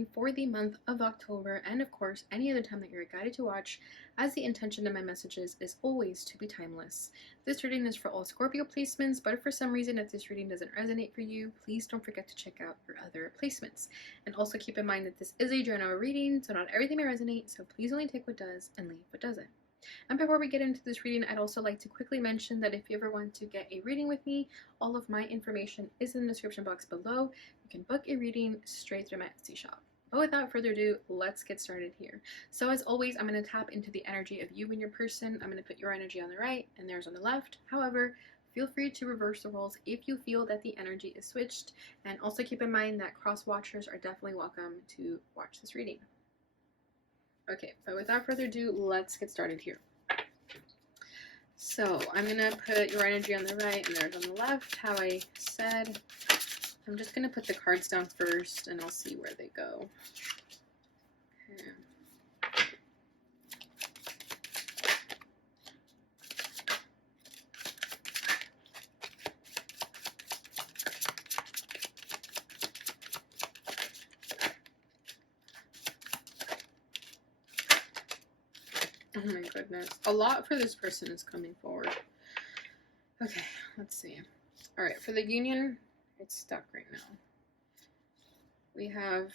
reading for the month of October, and of course, any other time that you're guided to watch, as the intention of my messages is always to be timeless. This reading is for all Scorpio placements, but if for some reason if this reading doesn't resonate for you, please don't forget to check out your other placements. And also keep in mind that this is a general reading, so not everything may resonate, so please only take what does and leave what doesn't. And before we get into this reading, I'd also like to quickly mention that if you ever want to get a reading with me, all of my information is in the description box below. You can book a reading straight through my Etsy shop. But without further ado, let's get started here. So as always, I'm going to tap into the energy of you and your person. I'm going to put your energy on the right and theirs on the left. However, feel free to reverse the roles if you feel that the energy is switched. And also keep in mind that cross watchers are definitely welcome to watch this reading. Okay, but without further ado, let's get started here. So I'm going to put your energy on the right and theirs on the left, how I said. I'm just going to put the cards down first and I'll see where they go. Okay. Oh my goodness. A lot for this person is coming forward. Okay, let's see. Alright, for the union, it's stuck right now. We have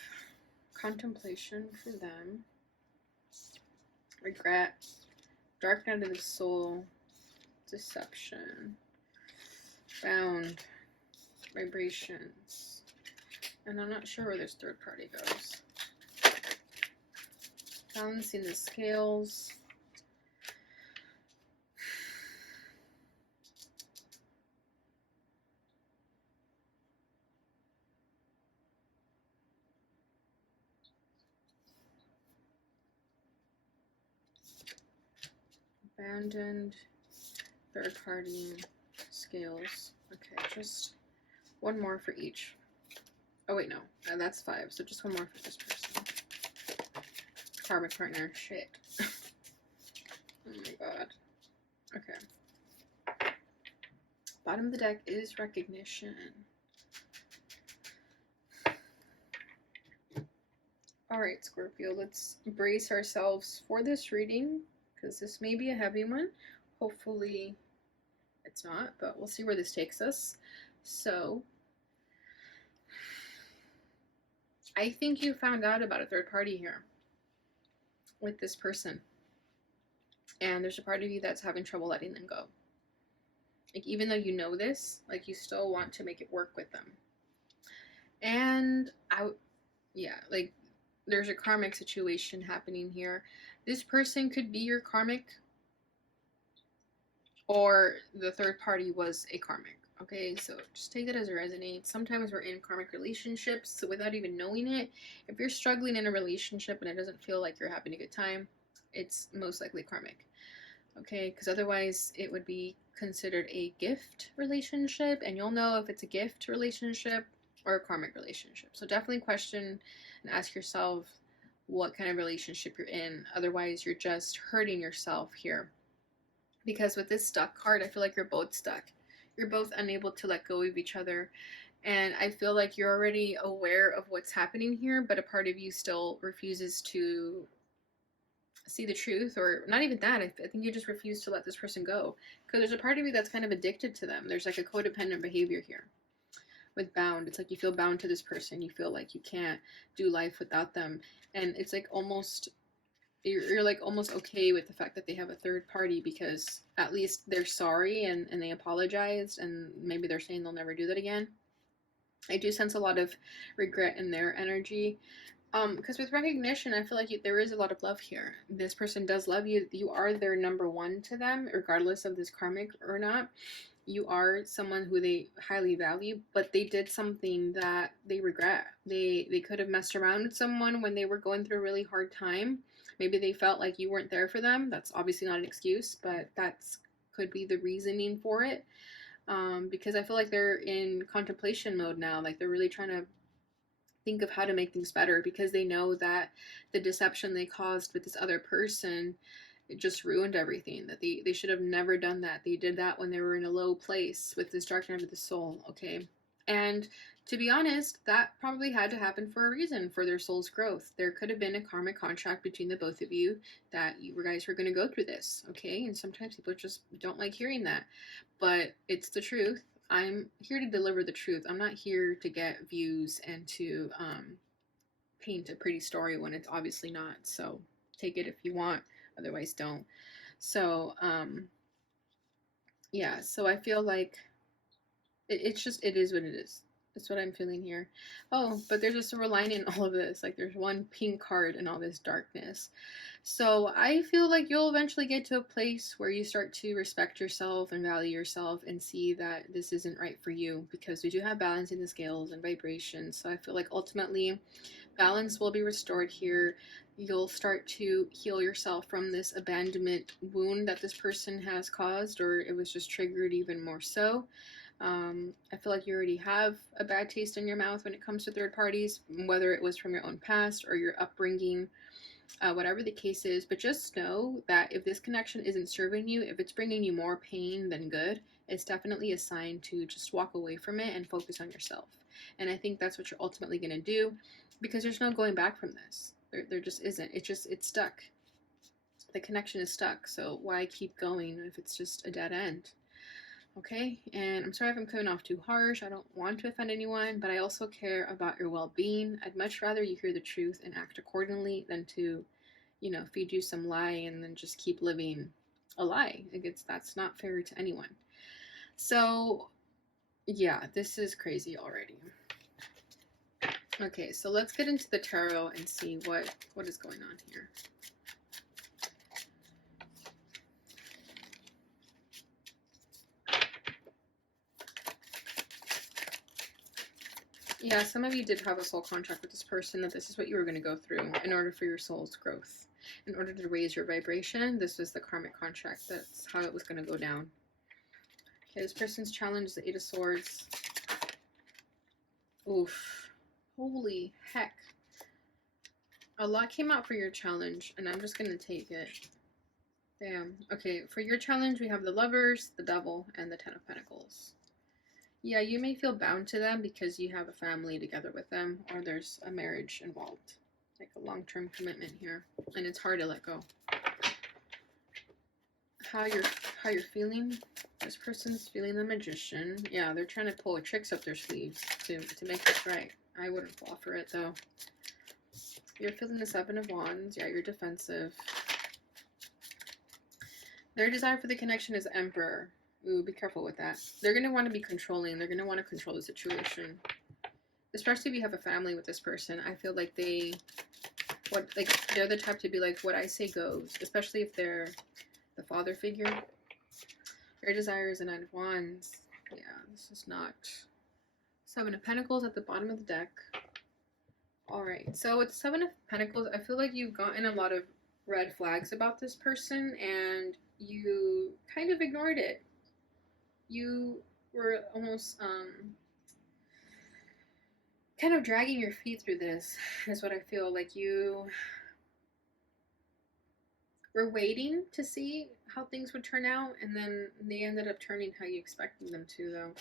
contemplation for them, regret, dark night of the soul, deception, bound, vibrations, and I'm not sure where this third party goes. Balancing the scales. Abandoned, third party, scales. Okay, just one more for each. Oh wait, no, that's 5, so just one more for this person. Karmic partner, shit. Oh my god. Okay. Bottom of the deck is recognition. Alright, Scorpio, let's brace ourselves for this reading, because this may be a heavy one. Hopefully it's not, but we'll see where this takes us. So, I think you found out about a third party here with this person. And there's a part of you that's having trouble letting them go. Like, even though you know this, like, you still want to make it work with them. And like, there's a karmic situation happening here. This person could be your karmic, or the third party was a karmic. Okay, so just take that as it resonates. Sometimes we're in karmic relationships without even knowing it. If you're struggling in a relationship and it doesn't feel like you're having a good time, it's most likely karmic. Okay, because otherwise it would be considered a gift relationship, and you'll know if it's a gift relationship or a karmic relationship. So definitely question and ask yourself what kind of relationship you're in. Otherwise, you're just hurting yourself here. Because with this stuck card, I feel like you're both stuck. You're both unable to let go of each other. And I feel like you're already aware of what's happening here, but a part of you still refuses to see the truth, or not even that. I think you just refuse to let this person go. Because there's a part of you that's kind of addicted to them. There's like a codependent behavior here. With bound, it's like you feel bound to this person. You feel like you can't do life without them. And it's like almost, you're like almost okay with the fact that they have a third party, because at least they're sorry and they apologized, and maybe they're saying they'll never do that again. I do sense a lot of regret in their energy. Because with recognition, I feel like there is a lot of love here. This person does love you. You are their number one to them, regardless of this karmic or not. You are someone who they highly value, but they did something that they regret. They could have messed around with someone when they were going through a really hard time. Maybe they felt like you weren't there for them. That's obviously not an excuse, but that's could be the reasoning for it. Because I feel like they're in contemplation mode now. Like, they're really trying to think of how to make things better, because they know that the deception they caused with this other person, it just ruined everything. That they should have never done that. They did that when they were in a low place with this dark night of the soul. Okay, And to be honest, that probably had to happen for a reason, for their soul's growth. There could have been a karmic contract between the both of you that you guys were going to go through this, okay? And sometimes people just don't like hearing that, but it's the truth. I'm here to deliver the truth. I'm not here to get views and to paint a pretty story when it's obviously not. So take it if you want, otherwise don't. So yeah, so I feel like it's just, it is what it is. That's what I'm feeling here. Oh, but there's a silver lining in all of this. Like, there's one pink card in all this darkness. So I feel like you'll eventually get to a place where you start to respect yourself and value yourself and see that this isn't right for you, because we do have balance in the scales and vibrations. So I feel like ultimately balance will be restored here. You'll start to heal yourself from this abandonment wound that this person has caused, or it was just triggered even more so. I feel like you already have a bad taste in your mouth when it comes to third parties, whether it was from your own past or your upbringing, whatever the case is. But just know that if this connection isn't serving you, if it's bringing you more pain than good, it's definitely a sign to just walk away from it and focus on yourself. And I think that's what you're ultimately going to do, because there's no going back from this. There just isn't. It's stuck. The connection is stuck. So why keep going if it's just a dead end? Okay, and I'm sorry if I'm coming off too harsh. I don't want to offend anyone, but I also care about your well-being. I'd much rather you hear the truth and act accordingly than to, feed you some lie and then just keep living a lie. That's not fair to anyone. So, yeah, this is crazy already. Okay, so let's get into the tarot and see what is going on here. Yeah, some of you did have a soul contract with this person, that this is what you were going to go through in order for your soul's growth. In order to raise your vibration, this was the karmic contract. That's how it was going to go down. Okay, this person's challenge is the Eight of Swords. Oof. Holy heck. A lot came out for your challenge, and I'm just going to take it. Damn. Okay, for your challenge, we have the Lovers, the Devil, and the Ten of Pentacles. Yeah, you may feel bound to them because you have a family together with them, or there's a marriage involved, like a long-term commitment here, and it's hard to let go. How you're feeling? This person's feeling the Magician. Yeah, they're trying to pull tricks up their sleeves to make this right. I wouldn't fall for it though. You're feeling the Seven of Wands. Yeah, you're defensive. Their desire for the connection is Emperor. Ooh, be careful with that. They're going to want to be controlling. They're going to want to control the situation. Especially if you have a family with this person. I feel like they're the type to be like, what I say goes. Especially if they're the father figure. Their desire is a Nine of Wands. Yeah, this is not. Seven of Pentacles at the bottom of the deck. Alright, so with Seven of Pentacles, I feel like you've gotten a lot of red flags about this person, and you kind of ignored it. You were almost kind of dragging your feet through this, is what I feel. Like you were waiting to see how things would turn out, and then they ended up turning how you expected them to, though.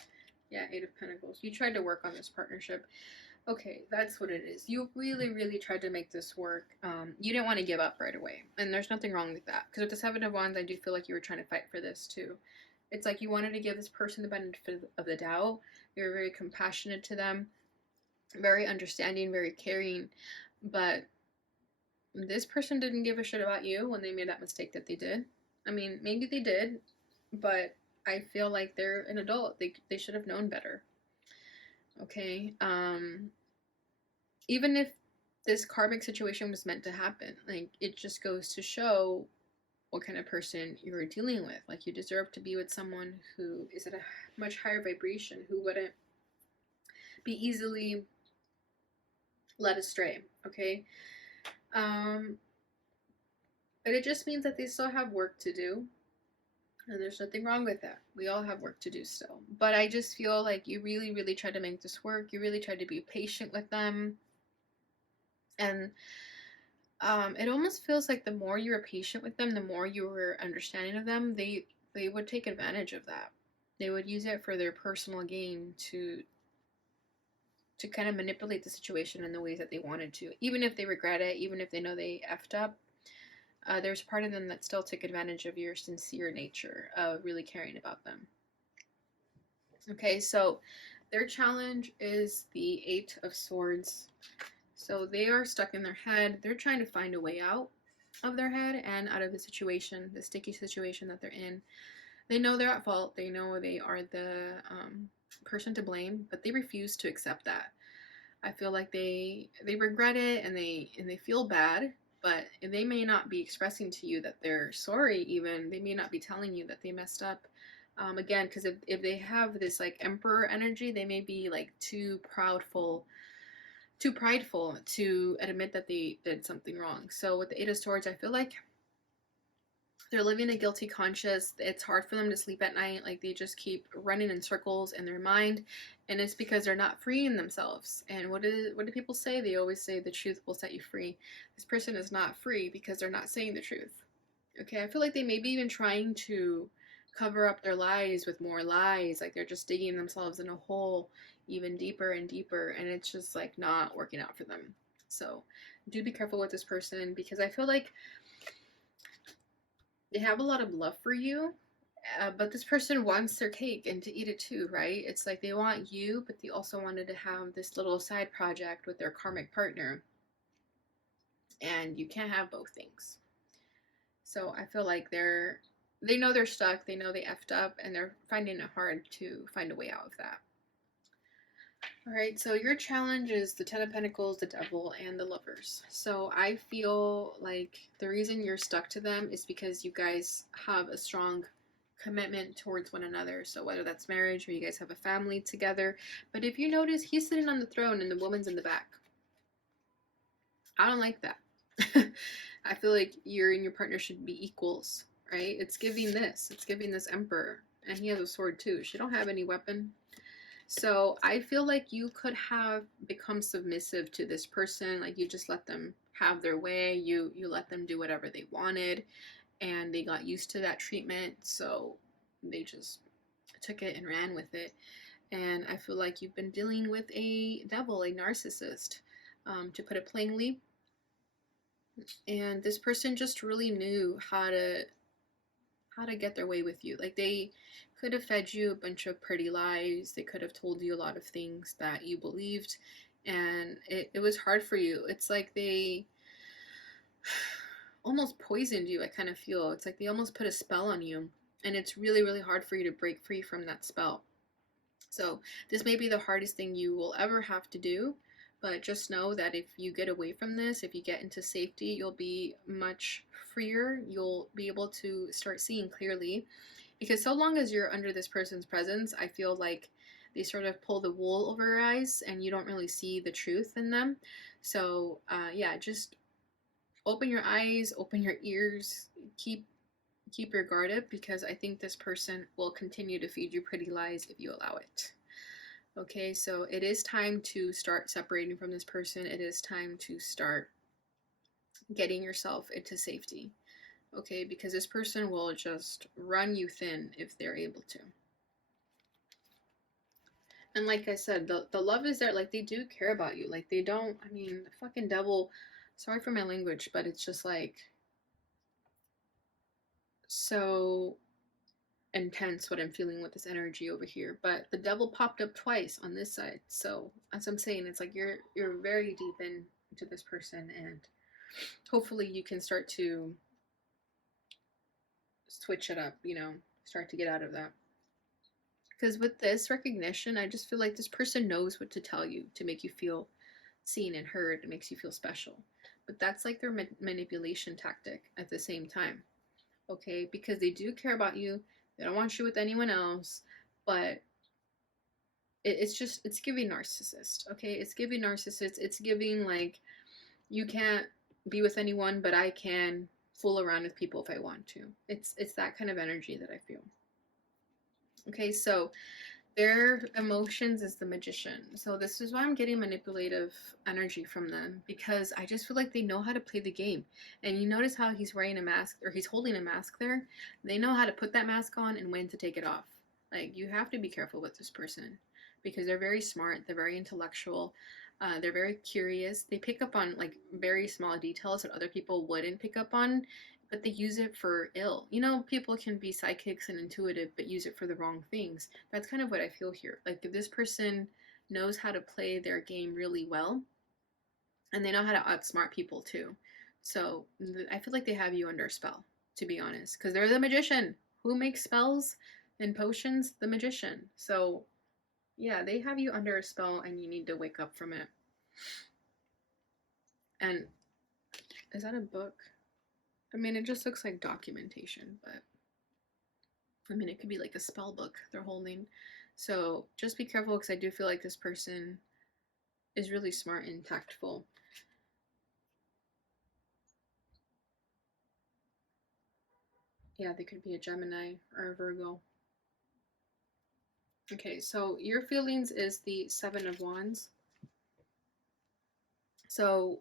Yeah, Eight of Pentacles. You tried to work on this partnership. Okay, that's what it is. You really, really tried to make this work. You didn't want to give up right away, and there's nothing wrong with that. Because with the Seven of Wands, I do feel like you were trying to fight for this too. It's like you wanted to give this person the benefit of the doubt. You were very compassionate to them, very understanding, very caring. But this person didn't give a shit about you when they made that mistake that they did. I mean, maybe they did, but I feel like they're an adult. They should have known better. Okay, even if this karmic situation was meant to happen, like, it just goes to show what kind of person you're dealing with. Like, you deserve to be with someone who is at a much higher vibration, who wouldn't be easily led astray, okay? But it just means that they still have work to do. And there's nothing wrong with that. We all have work to do still. But I just feel like you really, really tried to make this work. You really tried to be patient with them. And it almost feels like the more you were patient with them, the more you were understanding of them, they would take advantage of that. They would use it for their personal gain to to kind of manipulate the situation in the ways that they wanted to, even if they regret it, even if they know they effed up. There's part of them that still took advantage of your sincere nature of really caring about them. Okay, so their challenge is the Eight of Swords. So they are stuck in their head. They're trying to find a way out of their head and out of the situation, the sticky situation that they're in. They know they're at fault. They know they are the person to blame, but they refuse to accept that. I feel like they regret it, and they feel bad, but they may not be expressing to you that they're sorry. Even they may not be telling you that they messed up. Again, because if they have this like emperor energy, they may be like too prideful to admit that they did something wrong. So with the Eight of Swords, I feel like they're living a guilty conscience. It's hard for them to sleep at night. Like they just keep running in circles in their mind, and it's because they're not freeing themselves. And what do people say? They always say the truth will set you free. This person is not free because they're not saying the truth. Okay, I feel like they may be even trying to cover up their lies with more lies. Like they're just digging themselves in a hole even deeper and deeper, and it's just like not working out for them. So do be careful with this person, because I feel like they have a lot of love for you, but this person wants their cake and to eat it too, right? It's like they want you, but they also wanted to have this little side project with their karmic partner, and you can't have both things. So I feel like they know they're stuck, they know they effed up, and they're finding it hard to find a way out of that. All right, so your challenge is the Ten of Pentacles, the Devil, and the Lovers. So I feel like the reason you're stuck to them is because you guys have a strong commitment towards one another. So whether that's marriage or you guys have a family together. But if you notice, he's sitting on the throne and the woman's in the back. I don't like that. I feel like you and your partner should be equals, right? It's giving this Emperor. And he has a sword too. She don't have any weapon. So I feel like you could have become submissive to this person. Like you just let them have their way. You let them do whatever they wanted, and they got used to that treatment. So they just took it and ran with it. And I feel like you've been dealing with a devil, a narcissist, to put it plainly. And this person just really knew how to get their way with you. Like they could have fed you a bunch of pretty lies. They could have told you a lot of things that you believed, and it was hard for you. It's like they almost poisoned you. I kind of feel it's like they almost put a spell on you, and it's really, really hard for you to break free from that spell. So this may be the hardest thing you will ever have to do, but just know that if you get away from this, if you get into safety, you'll be much freer. You'll be able to start seeing clearly, because so long as you're under this person's presence, I feel like they sort of pull the wool over your eyes and you don't really see the truth in them. So yeah, just open your eyes, open your ears, keep your guard up, because I think this person will continue to feed you pretty lies if you allow it. Okay, so it is time to start separating from this person. It is time to start getting yourself into safety. Okay, because this person will just run you thin if they're able to. And like I said, the love is there. Like they do care about you. Like they don't, I mean, the fucking devil, sorry for my language, but it's just like so intense what I'm feeling with this energy over here. But the devil popped up twice on this side. So as I'm saying, it's like you're very deep into this person, and hopefully you can start to switch it up, start to get out of that. Because with this recognition, I just feel like this person knows what to tell you to make you feel seen and heard. It makes you feel special. But that's like their manipulation tactic at the same time. Okay, because they do care about you. They don't want you with anyone else, but it's giving narcissist. Okay, it's giving narcissist. It's giving like, you can't be with anyone, but I can fool around with people if I want to. It's that kind of energy that I feel. Okay, so their emotions is the Magician. So this is why I'm getting manipulative energy from them, because I just feel like they know how to play the game. And you notice how he's wearing a mask, or he's holding a mask there. They know how to put that mask on and when to take it off. Like, you have to be careful with this person, because they're very smart, they're very intellectual, they're very curious. They pick up on like very small details that other people wouldn't pick up on, but they use it for ill. You know, people can be psychics and intuitive, but use it for the wrong things. That's kind of what I feel here. Like if this person knows how to play their game really well, and they know how to outsmart people too. So I feel like they have you under a spell, to be honest, because they're the magician. Who makes spells and potions? The magician. So yeah, they have you under a spell, and you need to wake up from it. And is that a book? I mean, it just looks like documentation, but I mean, it could be like a spell book they're holding. So just be careful, because I do feel like this person is really smart and tactful. Yeah, they could be a Gemini or a Virgo. Okay, so your feelings is the Seven of Wands. So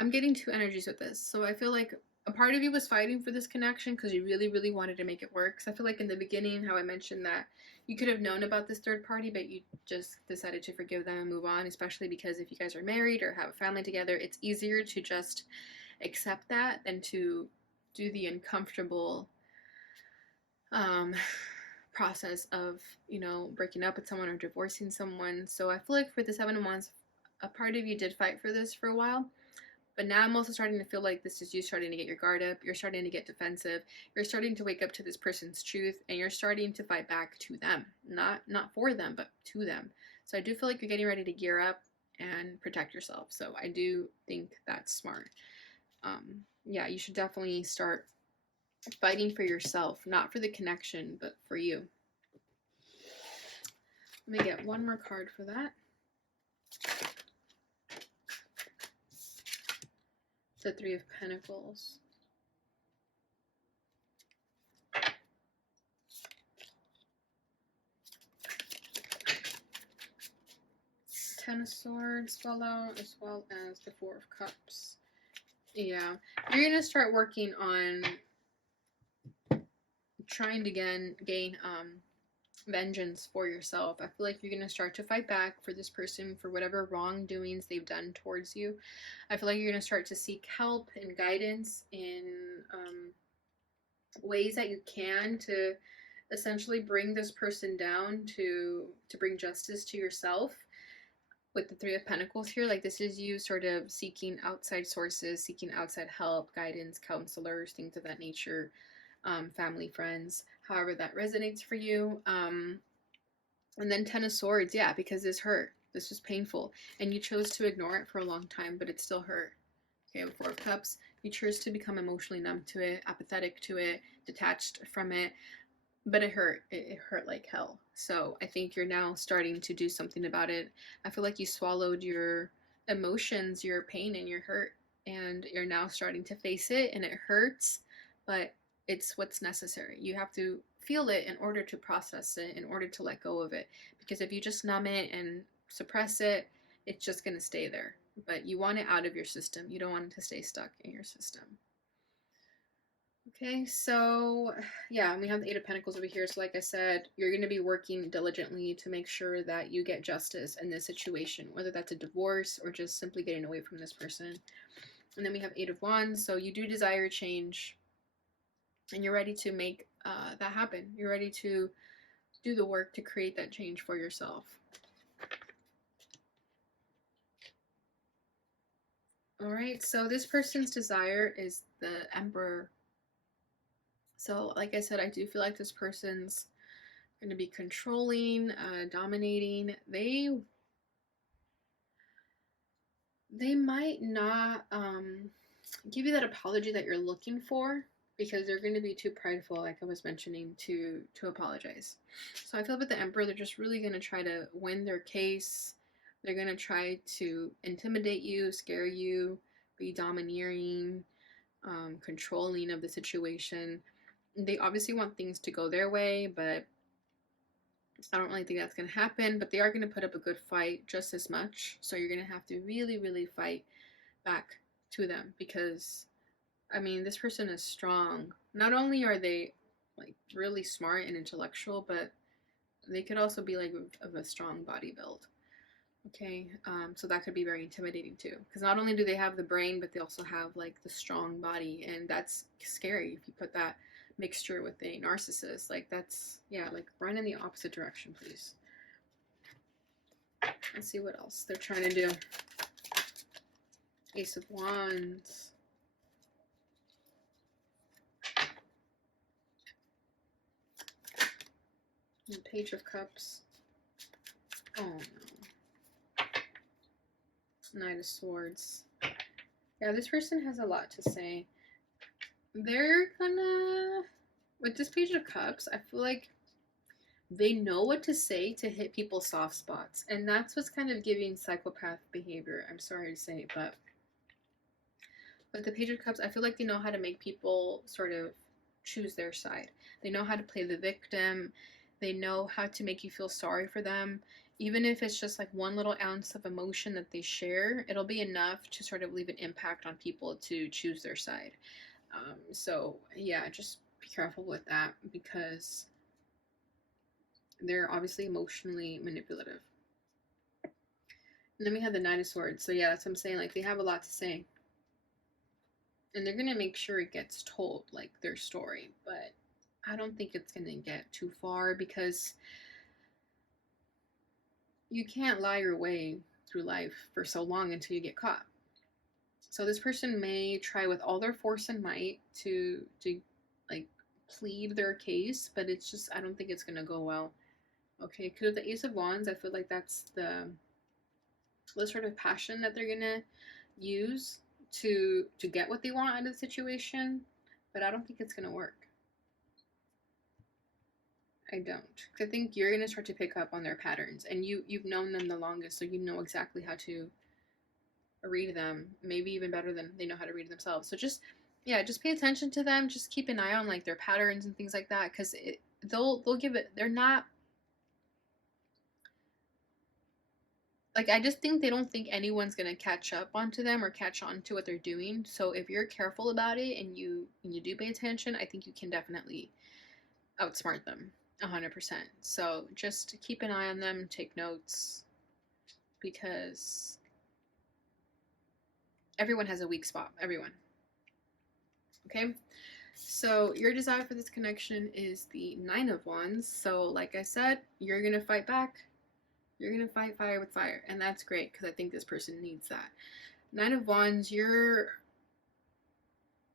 I'm getting two energies with this. So I feel like a part of you was fighting for this connection because you really, really wanted to make it work. So I feel like in the beginning, how I mentioned that you could have known about this third party, but you just decided to forgive them and move on, especially because if you guys are married or have a family together, it's easier to just accept that than to do the uncomfortable process of, you know, breaking up with someone or divorcing someone. So I feel like for the Seven of Wands, a part of you did fight for this for a while, but now I'm also starting to feel like this is you starting to get your guard up. You're starting to get defensive. You're starting to wake up to this person's truth, and you're starting to fight back to them, not for them, but to them. So I do feel like you're getting ready to gear up and protect yourself. So I do think that's smart. Yeah, you should definitely start fighting for yourself, not for the connection, but for you. Let me get one more card for that. The Three of Pentacles. Ten of Swords fell out, as well as the Four of Cups. Yeah, you're gonna start working on trying to gain vengeance for yourself. I feel like you're going to start to fight back for this person for whatever wrongdoings they've done towards you. I feel like you're going to start to seek help and guidance in ways that you can to essentially bring this person down, to bring justice to yourself. With the Three of Pentacles here, like this is you sort of seeking outside sources, seeking outside help, guidance, counselors, things of that nature, family, friends, however that resonates for you. And then Ten of Swords, yeah, because this hurt. This was painful. And you chose to ignore it for a long time, but it still hurt. Okay, with Four of Cups, you chose to become emotionally numb to it, apathetic to it, detached from it. But it hurt. It hurt like hell. So I think you're now starting to do something about it. I feel like you swallowed your emotions, your pain, and your hurt. And you're now starting to face it, and it hurts, but it's what's necessary. You have to feel it in order to process it, in order to let go of it. Because if you just numb it and suppress it, it's just going to stay there. But you want it out of your system. You don't want it to stay stuck in your system. Okay, so yeah, we have the Eight of Pentacles over here. So like I said, you're going to be working diligently to make sure that you get justice in this situation, whether that's a divorce or just simply getting away from this person. And then we have Eight of Wands. So you do desire change, and you're ready to make that happen. You're ready to do the work to create that change for yourself. All right, so this person's desire is the Emperor. So like I said, I do feel like this person's going to be controlling, dominating. They might not give you that apology that you're looking for, because they're going to be too prideful, like I was mentioning, to apologize. So I feel with the Emperor, they're just really going to try to win their case. They're going to try to intimidate you, scare you, be domineering, controlling of the situation. They obviously want things to go their way, but I don't really think that's going to happen. But they are going to put up a good fight just as much. So you're going to have to really, really fight back to them, because I mean, this person is strong. Not only are they like really smart and intellectual, but they could also be like of a strong body build. Okay, so that could be very intimidating too, because not only do they have the brain, but they also have like the strong body, and that's scary if you put that mixture with a narcissist. Like that's, yeah, like run in the opposite direction, please. Let's see what else they're trying to do. Ace of Wands. And Page of Cups. Oh no. Knight of Swords. Yeah, this person has a lot to say. They're gonna, with this Page of Cups, I feel like they know what to say to hit people's soft spots. And that's what's kind of giving psychopath behavior. I'm sorry to say, but with the Page of Cups, I feel like they know how to make people sort of choose their side. They know how to play the victim. They know how to make you feel sorry for them. Even if it's just like one little ounce of emotion that they share, it'll be enough to sort of leave an impact on people to choose their side. So yeah, just be careful with that, because they're obviously emotionally manipulative. And then we have the Knight of Swords. So yeah, that's what I'm saying. Like, they have a lot to say. And they're going to make sure it gets told, like, their story. But I don't think it's going to get too far, because you can't lie your way through life for so long until you get caught. So this person may try with all their force and might to like plead their case, but it's just, I don't think it's going to go well. Okay, because with the Ace of Wands, I feel like that's the sort of passion that they're going to use to get what they want out of the situation, but I don't think it's going to work. I don't. I think you're going to start to pick up on their patterns, and you've known them the longest, so you know exactly how to read them, maybe even better than they know how to read themselves. So just, yeah, just pay attention to them. Just keep an eye on like their patterns and things like that, because they'll give it. They're not like, I just think they don't think anyone's gonna catch up onto them or catch on to what they're doing. So if you're careful about it and you do pay attention, I think you can definitely outsmart them 100%. So just keep an eye on them, take notes, because everyone has a weak spot. Everyone. Okay? So your desire for this connection is the Nine of Wands. So like I said, you're going to fight back. You're going to fight fire with fire. And that's great, because I think this person needs that. Nine of Wands, you're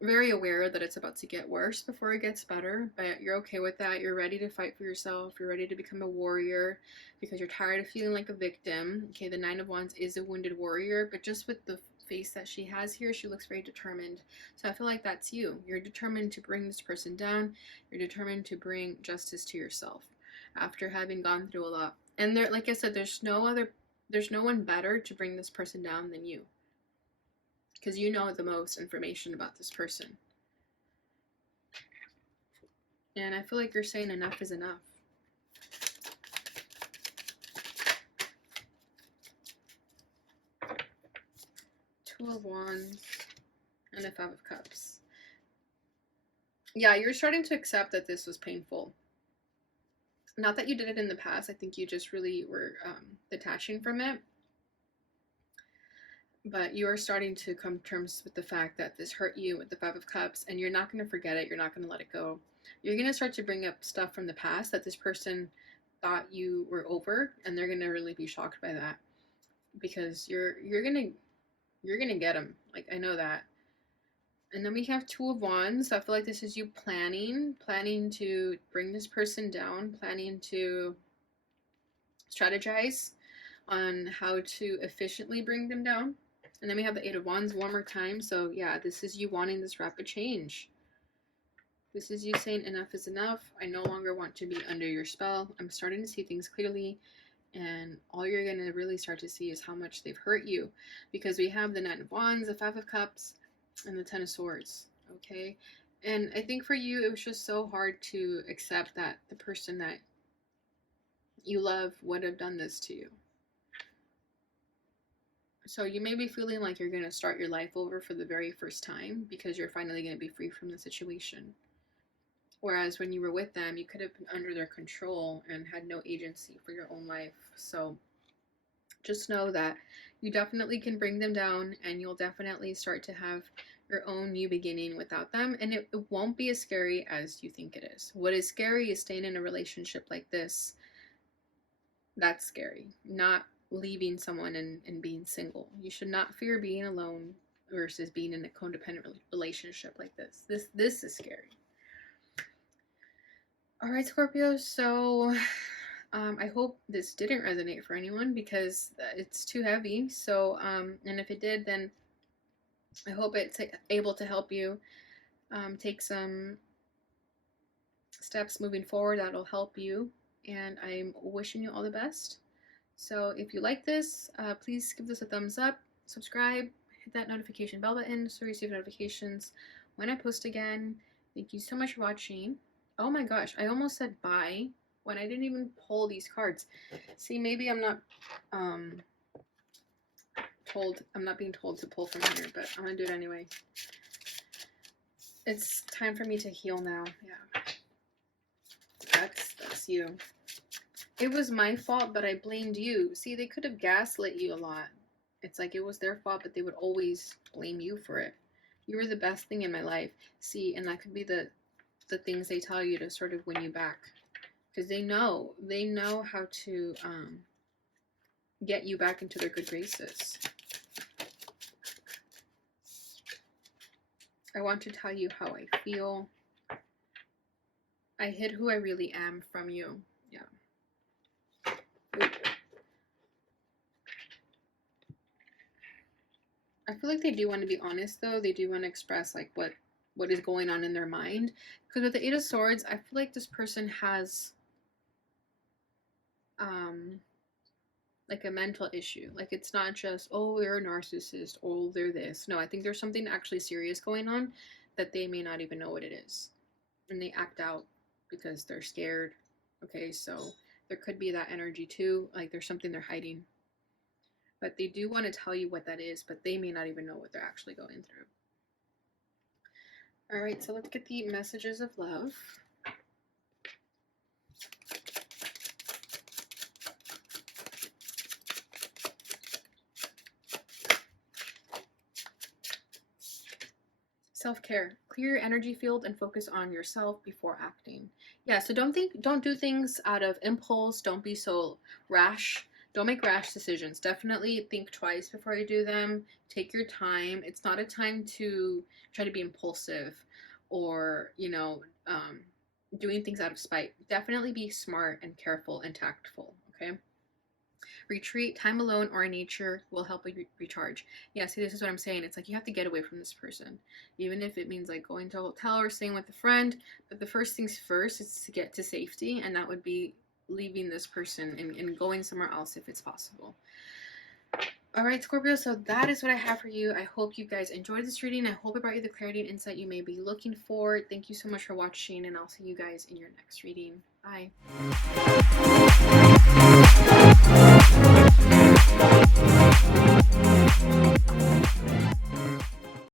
very aware that it's about to get worse before it gets better, but you're okay with that. You're ready to fight for yourself. You're ready to become a warrior, because you're tired of feeling like a victim. Okay, the Nine of Wands is a wounded warrior, but just with the face that she has here, she looks very determined. So I feel like that's you. You're determined to bring this person down. You're determined to bring justice to yourself after having gone through a lot. And there, like I said, there's no one better to bring this person down than you, because you know the most information about this person. And I feel like you're saying enough is enough. Two of Wands and a Five of Cups. Yeah, you're starting to accept that this was painful. Not that you did it in the past. I think you just really were detaching from it. But you are starting to come to terms with the fact that this hurt you with the Five of Cups, and you're not going to forget it. You're not going to let it go. You're going to start to bring up stuff from the past that this person thought you were over, and they're going to really be shocked by that, because you're going to get them. Like, I know that. And then we have Two of Wands. So I feel like this is you planning to bring this person down, planning to strategize on how to efficiently bring them down. And then we have the Eight of Wands one more time. So yeah, this is you wanting this rapid change. This is you saying enough is enough. I no longer want to be under your spell. I'm starting to see things clearly. And all you're going to really start to see is how much they've hurt you. Because we have the Nine of Wands, the Five of Cups, and the Ten of Swords. Okay? And I think for you, it was just so hard to accept that the person that you love would have done this to you. So you may be feeling like you're going to start your life over for the very first time, because you're finally going to be free from the situation. Whereas when you were with them, you could have been under their control and had no agency for your own life. So just know that you definitely can bring them down, and you'll definitely start to have your own new beginning without them. And it won't be as scary as you think it is. What is scary is staying in a relationship like this. That's scary. Not leaving someone and being single. You should not fear being alone versus being in a codependent relationship like this. This is scary. All right, Scorpio. So I hope this didn't resonate for anyone because it's too heavy. So and if it did, then I hope it's able to help you take some steps moving forward that'll help you. And I'm wishing you all the best. So if you like this, please give this a thumbs up, subscribe, hit that notification bell button so you receive notifications when I post again. Thank you so much for watching. Oh my gosh, I almost said bye when I didn't even pull these cards. See, maybe I'm not being told to pull from here, but I'm gonna do it anyway. It's time for me to heal now. Yeah. That's you. It was my fault, but I blamed you. See, they could have gaslit you a lot. It's like it was their fault, but they would always blame you for it. You were the best thing in my life. See, and that could be the things they tell you to sort of win you back. Because they know how to get you back into their good graces. I want to tell you how I feel. I hid who I really am from you. Yeah. Ooh. I feel like they do want to be honest, though. They do want to express like what is going on in their mind. Because with the Eight of Swords, I feel like this person has like a mental issue. Like it's not just, oh, they're a narcissist, oh, they're this. No, I think there's something actually serious going on that they may not even know what it is. And they act out because they're scared. Okay, so there could be that energy too. Like there's something they're hiding. But they do want to tell you what that is, but they may not even know what they're actually going through. All right, so let's get the messages of love. Self-care. Clear your energy field and focus on yourself before acting. Yeah, so don't do things out of impulse. Don't be so rash. Don't make rash decisions. Definitely think twice before you do them. Take your time. It's not a time to try to be impulsive or, doing things out of spite. Definitely be smart and careful and tactful, okay? Retreat, time alone or in nature will help you recharge. Yeah, see, this is what I'm saying. It's like you have to get away from this person, even if it means like going to a hotel or staying with a friend. But the first things first is to get to safety, and that would be leaving this person and going somewhere else if it's possible. All right, Scorpio, so that is what I have for you. I hope you guys enjoyed this reading. I hope it brought you the clarity and insight you may be looking for. Thank you so much for watching, and I'll see you guys in your next reading. Bye.